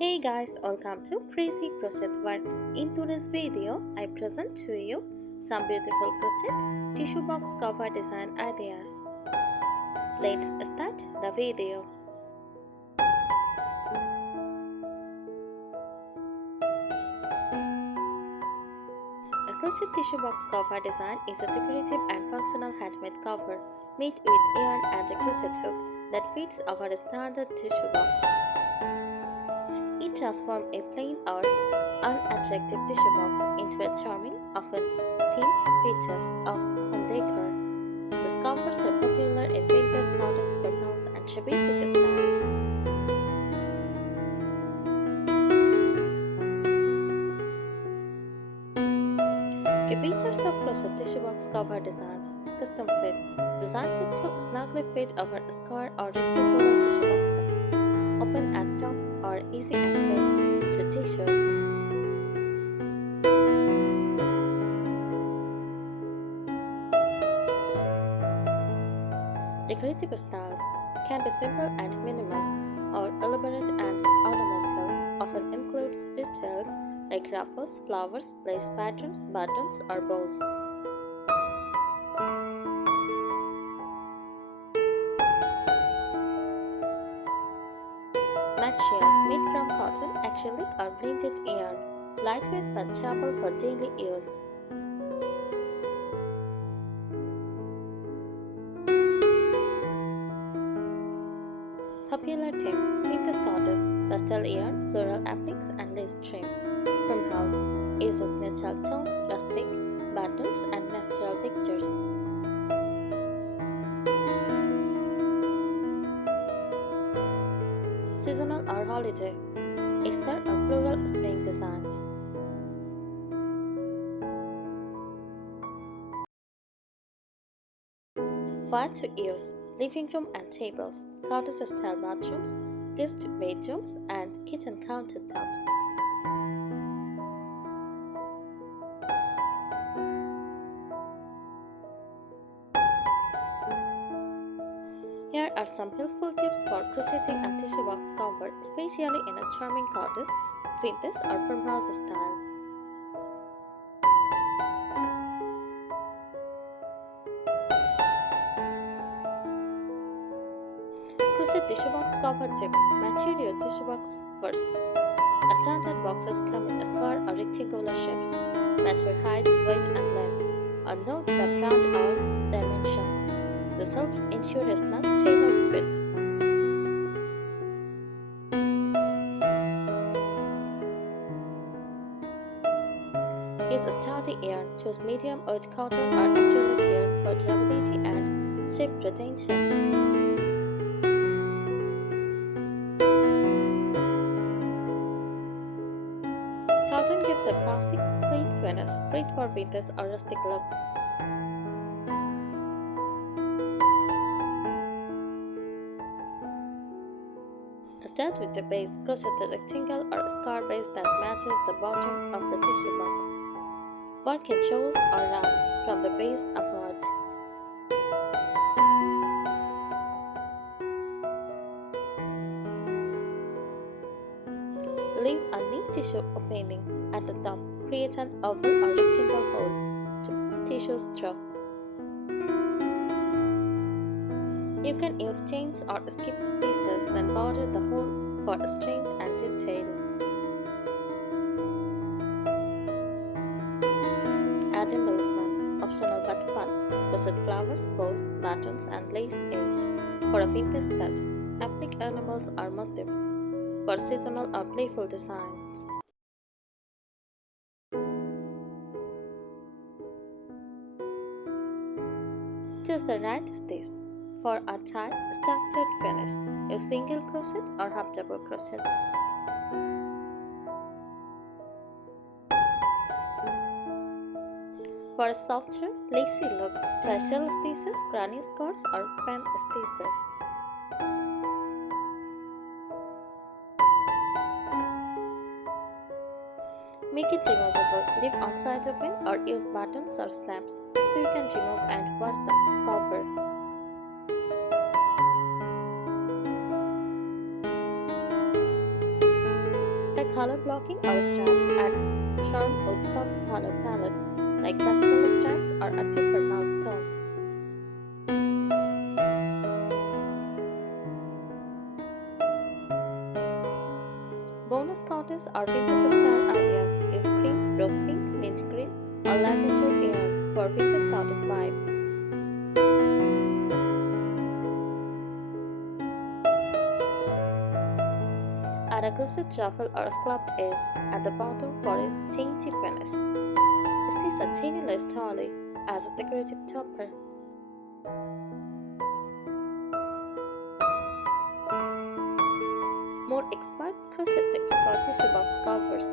Hey guys, welcome to Crazy Crochet Work. In today's video, I present to you some beautiful crochet tissue box cover design ideas. Let's start the video. A crochet tissue box cover design is a decorative and functional handmade cover made with yarn and a crochet hook that fits over a standard tissue box. It transforms a plain or unattractive tissue box into a charming, often themed pieces of home decor. These covers are popular in vintage gardens, farmhouse, and shabbatic styles. Key features of crochet tissue box cover designs: custom fit, designed to snugly fit over square or rectangular tissue boxes, open at top or easy access to tissues. Decorative styles can be simple and minimal, or elaborate and ornamental, often includes details like ruffles, flowers, lace patterns, buttons, or bows. Material made from cotton, acrylic, or blended yarn, lightweight but durable for daily use. Popular themes: vintage goddess, pastel yarn, floral appliques, and lace trim. Farmhouse uses natural tones, rustic buttons, and natural textures. Seasonal or holiday, Easter or floral spring designs. Fun to use: living room and tables, counter-style bathrooms, guest bedrooms, and kitchen countertops. Here are some helpful tips for crocheting a tissue box cover, especially in a charming cottage, vintage, or farmhouse style. Crochet tissue box cover tips: measure your tissue box first. Standard boxes come in square or rectangular shapes. Measure height, weight, and length. Or note the brand or dimensions. This helps ensure a snug, tailored fit. Use a sturdy yarn. Choose medium oat cotton or acrylic yarn for durability and shape retention. Cotton gives a classic, clean finish, great for vintage or rustic looks. Start with the base. Crochet a rectangle or square base that matches the bottom of the tissue box. Work in rows or rounds from the base upward. Leave a neat tissue opening at the top. Create an oval or rectangle hole to pull tissues through. You can use chains or skip stitches, then border the hole for strength and detail. Add embellishments, optional but fun. Crochet flowers, bows, buttons, and lace edged for a vintage touch. Applique animals or motifs for seasonal or playful designs. Choose the right stitch for a tight, structured finish. Use single crochet or half double crochet. For a softer, lacy look, try shell stitches, granny scores, or fan stitches. Make it removable. Leave on side open or use buttons or snaps so you can remove and wash the cover. Apply color blocking or straps and charm with soft color palettes like pastel stripes or earthy farmhouse tones. Bonus cottage or vintage style ideas use cream, rose pink, mint green, or lavender yarn for vintage cottage vibe. Add a crochet ruffle or a scalloped edge at the bottom for a dainty finish. Stitch a tiny lace tally as a decorative topper. More expert crochet tips for tissue box covers.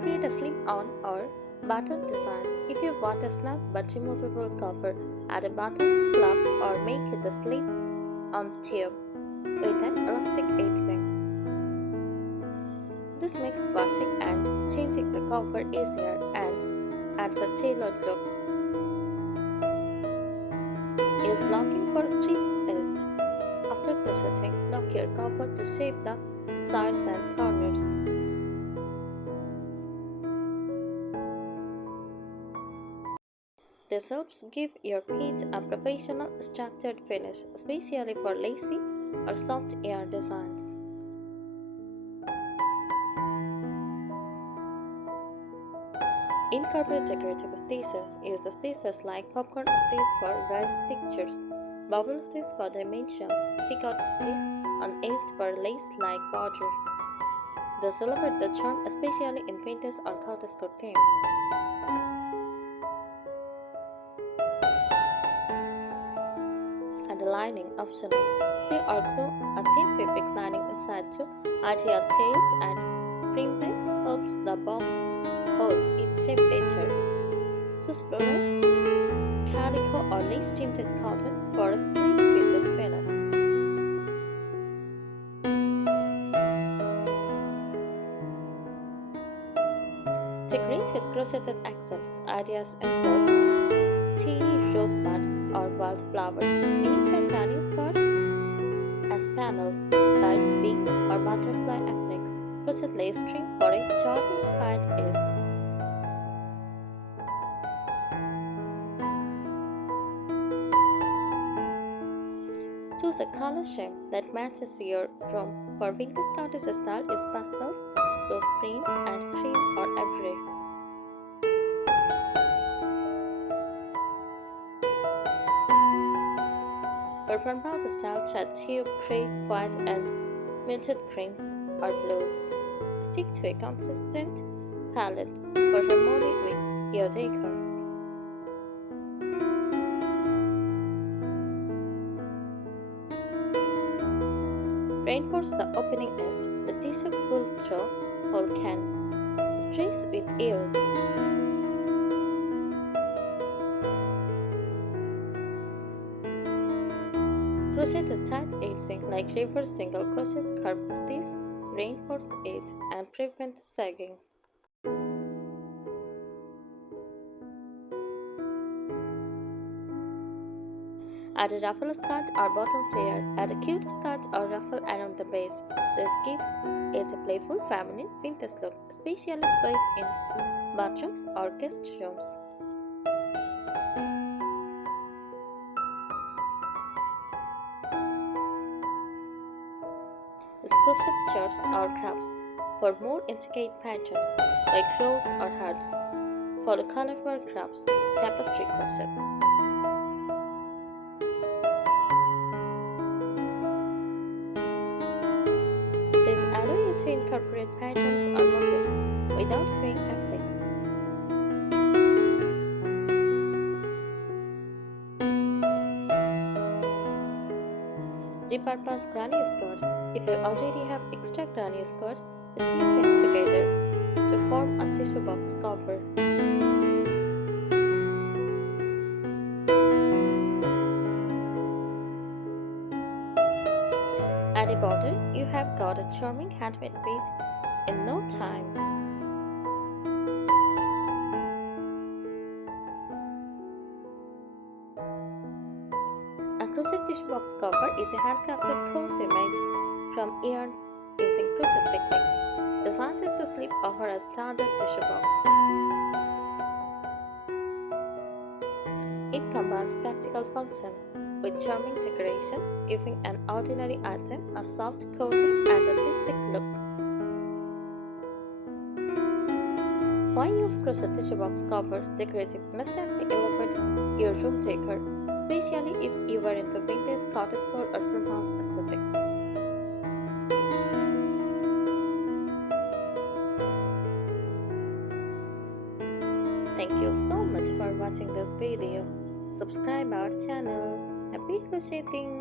Create a slip-on or button design. If you want a snug but removable cover, add a button flap or make it a slip-on tube with an elastic edging. This makes washing and changing the cover easier and adds a tailored look. Use blocking for trims edged. After crocheting, lock your cover to shape the sides and corners. This helps give your page a professional, structured finish, especially for lacy or soft yarn designs. Incorporate decorative stitches. Use stitches like popcorn stitch for raised textures, bubble stitch for dimensions, pick-out stitch on edge for lace-like border. This celebrate the charm, especially in vintage or cottage-core themes. And the lining optional. Sew or glue a thin fabric lining inside to ideal tails, and primness helps the box hold its shape better. Choose floral, calico or lace tinted cotton for a sweet vintage finish. Decorate with crocheted accents. Ideas include teeny rosebuds or wildflowers, miniature granny skirts as panels, bird wing or butterfly appliques, crochet lace string for a charm-inspired east. Choose a color scheme that matches your room. For vintage cottage style, use pastels, rose prints, and cream or ivory. For farmhouse style, chat tube, gray, white, and muted greens or blues. Stick to a consistent palette for harmony with your decor. Reinforce the opening edge. The tissue pull-through hole can stretch with ease. Crochet a tight edging like reverse single crochet curve stitch, reinforce it and prevent sagging. Add a ruffle skirt or bottom flare. Add a cute skirt or ruffle around the base. This gives it a playful, feminine, vintage look, especially suited in bathrooms or guest rooms. Use crochet charts or crafts for more intricate patterns like crows or hearts. Follow colorful crafts, tapestry crochet. These allow you to incorporate patterns or motifs without seeing appliques. Repurpose granny skirts. If you already have extra granny skirts, stitch them together to form a tissue box cover. Add a border, you have got a charming handmade bead in no time. A crochet tissue box cover is a handcrafted cozy made from yarn using crochet techniques, designed to slip over a standard tissue box. It combines practical function with charming decoration, giving an ordinary item a soft, cozy, and artistic look. Why use crochet tissue box cover decorative instantly elevates your room decor, especially if you are into vintage cottagecore or farmhouse aesthetics. Thank you so much for watching this video. Subscribe our channel. Happy crocheting!